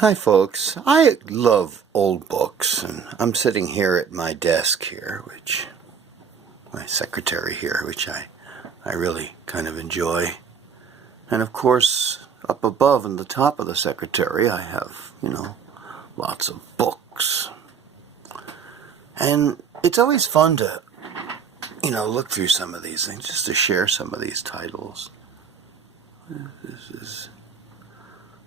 Hi folks, I love old books, and I'm sitting here at my desk here, my secretary here, which I really kind of enjoy. And of course, up above in the top of the secretary, I have, lots of books. And it's always fun to, look through some of these things, just to share some of these titles. This is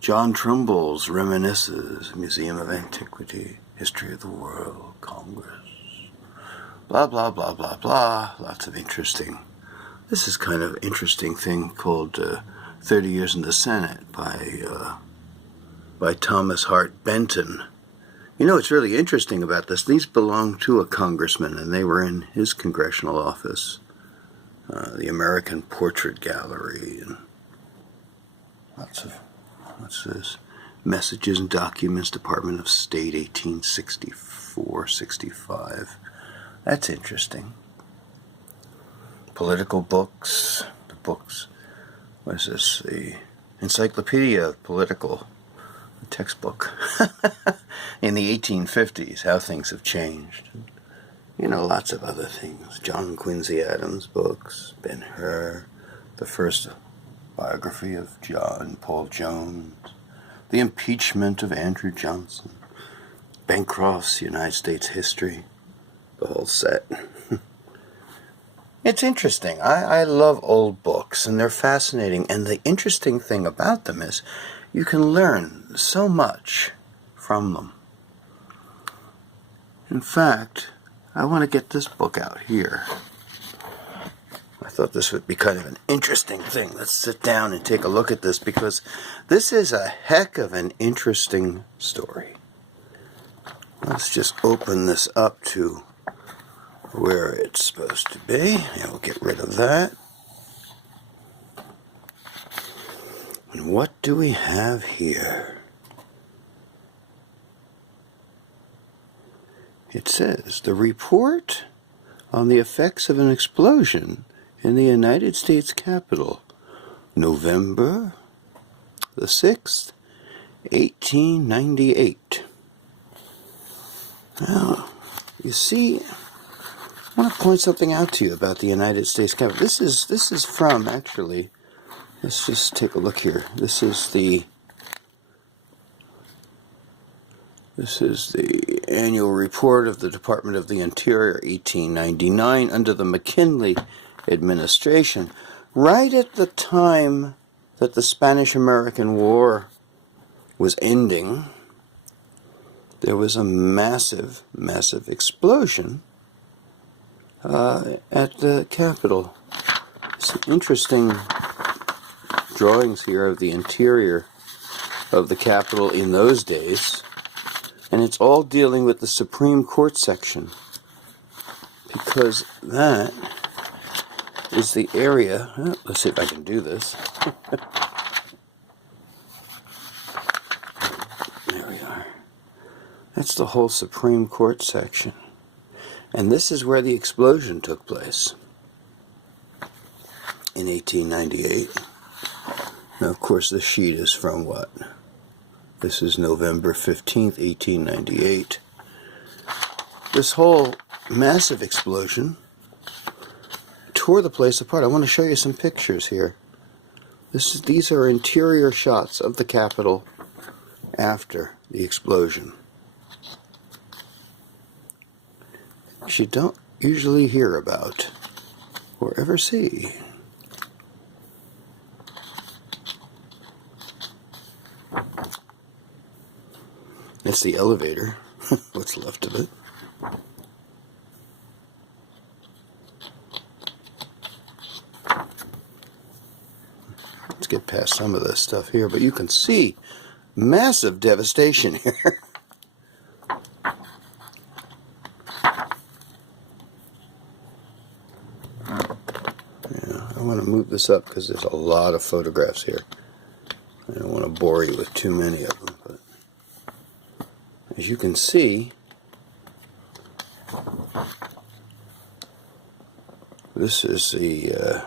John Trimble's Reminiscences, Museum of Antiquity, History of the World, Congress, blah, blah, blah, blah, blah. Lots of interesting. This is kind of interesting thing called 30 Years in the Senate by Thomas Hart Benton. What's really interesting about this, these belong to a congressman, and they were in his congressional office, the American Portrait Gallery, and lots of... What's this? Messages and Documents, Department of State, 1864-65. That's interesting. Political books. The books. What is this? The Encyclopedia of Political textbook. In the 1850s, how things have changed. Lots of other things. John Quincy Adams books. Ben-Hur. The first biography of John Paul Jones, The Impeachment of Andrew Johnson, Bancroft's United States History, the whole set. It's interesting. I love old books, and they're fascinating, and the interesting thing about them is you can learn so much from them. In fact, I want to get this book out here. I thought this would be kind of an interesting thing. Let's sit down and take a look at this, because this is a heck of an interesting story. Let's just open this up to where it's supposed to be, and we'll get rid of that. And what do we have here? It says, the report on the effects of an explosion in the United States Capitol, November the 6th, 1898. Now, you see, I want to point something out to you about the United States Capitol. This is from, actually, let's just take a look here. This is the annual report of the Department of the Interior, 1899, under the McKinley administration, right at the time that the Spanish-American War was ending. There was a massive explosion at the Capitol. Some interesting drawings here of the interior of the Capitol in those days, and it's all dealing with the Supreme Court section, because that is the area. Let's see if I can do this. There we are. That's the whole Supreme Court section. And this is where the explosion took place in 1898. Now, of course, the sheet is from what? This is November 15th, 1898. This whole massive explosion tore the place apart. I want to show you some pictures here. These are interior shots of the Capitol after the explosion, which you don't usually hear about or ever see. It's the elevator, what's left of it. Let's get past some of this stuff here, but you can see massive devastation here. I want to move this up because there's a lot of photographs here. I don't want to bore you with too many of them, but as you can see, this is the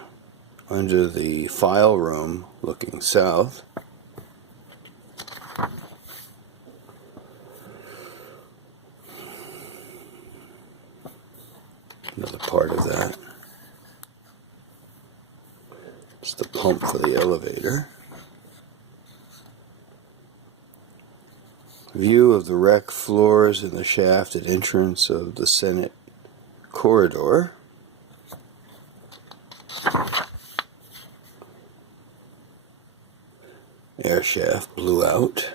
under the file room looking south. Another part of that. It's the pump for the elevator. View of the wreck floors and the shaft at entrance of the Senate corridor. Air shaft blew out.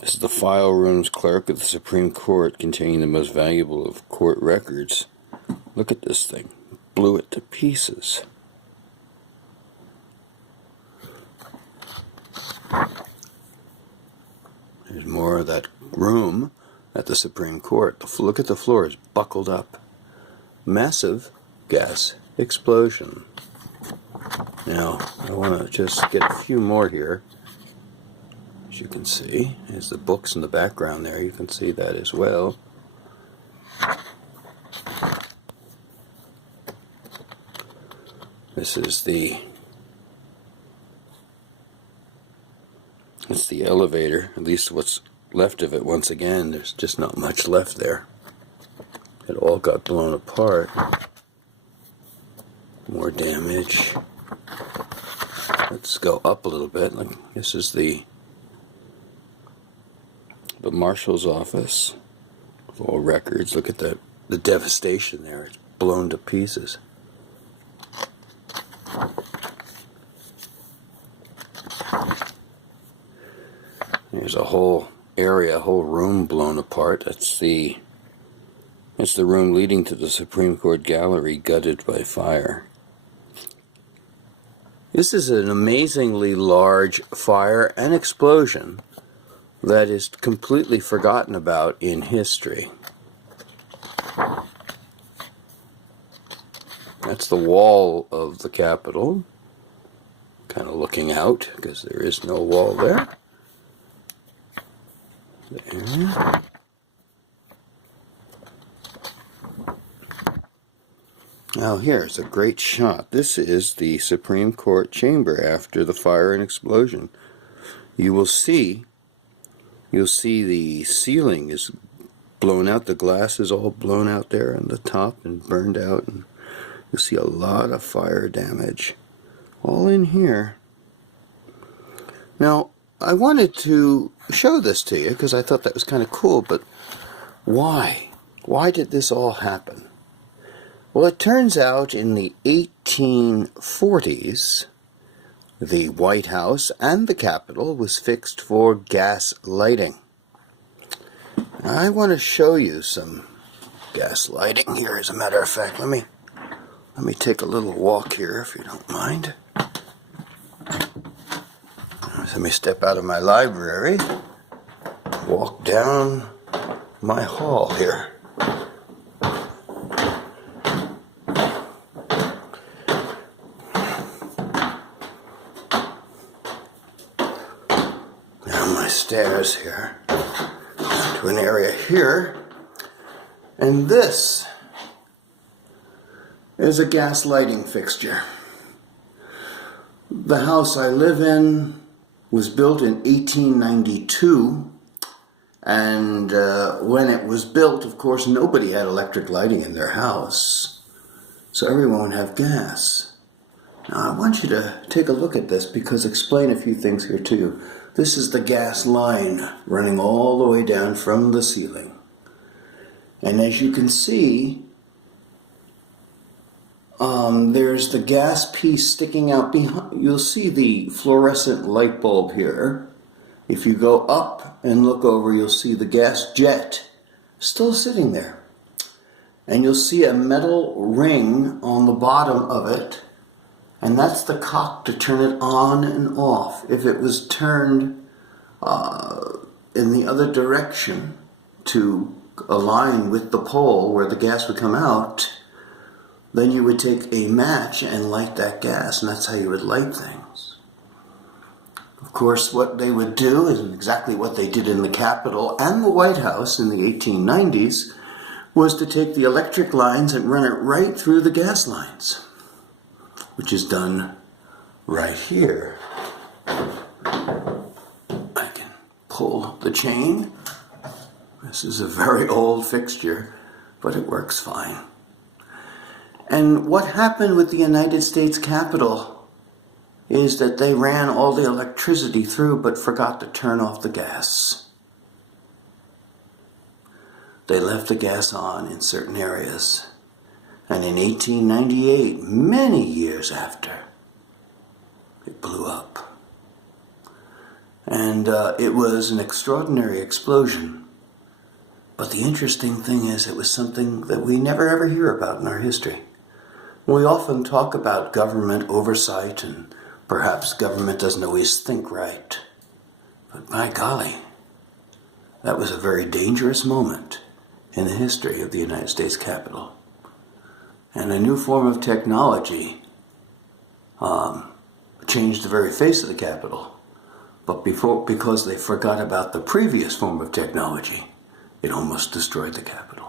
This is the file room's clerk of the Supreme Court, containing the most valuable of court records. Look at this thing. Blew it to pieces. There's more of that room at the Supreme Court. Look at the floor. It's buckled up. Massive gas explosion. Now, I want to just get a few more here. As you can see, there's the books in the background there. You can see that as well. This is it's the elevator, at least what's left of it. Once again, there's just not much left there. It all got blown apart. More damage. Let's go up a little bit. This is the marshal's office with all records. Look at the devastation there. It's blown to pieces. There's a whole area, a whole room blown apart. It's the room leading to the Supreme Court gallery, gutted by fire. This is an amazingly large fire and explosion that is completely forgotten about in history. That's the wall of the Capitol, kind of looking out because there is no wall there. There. Now here's a great shot. This is the Supreme Court chamber after the fire and explosion. You'll see the ceiling is blown out. The glass is all blown out there on the top and burned out, and you'll see a lot of fire damage all in here. Now, I wanted to show this to you because I thought that was kind of cool, but why? Why did this all happen? Well, it turns out in the 1840s, the White House and the Capitol was fixed for gas lighting. Now, I want to show you some gas lighting here, as a matter of fact. Let me take a little walk here, if you don't mind. Let me step out of my library, walk down my hall here. Down my stairs here to an area here, and this is a gas lighting fixture. The house I live in was built in 1892, and when it was built, of course, nobody had electric lighting in their house, so everyone would have gas. Now, I want you to take a look at this because explain a few things here to you. This is the gas line running all the way down from the ceiling, and as you can see, there's the gas piece sticking out behind. You'll see the fluorescent light bulb here. If you go up and look over, you'll see the gas jet still sitting there. And you'll see a metal ring on the bottom of it, and that's the cock to turn it on and off. If it was turned in the other direction to align with the pole where the gas would come out, then you would take a match and light that gas, and that's how you would light things. Of course, what they would do is exactly what they did in the Capitol and the White House in the 1890s, was to take the electric lines and run it right through the gas lines, which is done right here. I can pull the chain. This is a very old fixture, but it works fine. And what happened with the United States Capitol is that they ran all the electricity through but forgot to turn off the gas. They left the gas on in certain areas. And in 1898, many years after, it blew up. And it was an extraordinary explosion. But the interesting thing is it was something that we never ever hear about in our history. We often talk about government oversight and perhaps government doesn't always think right. But by golly, that was a very dangerous moment in the history of the United States Capitol. And a new form of technology changed the very face of the Capitol. But because they forgot about the previous form of technology, it almost destroyed the Capitol.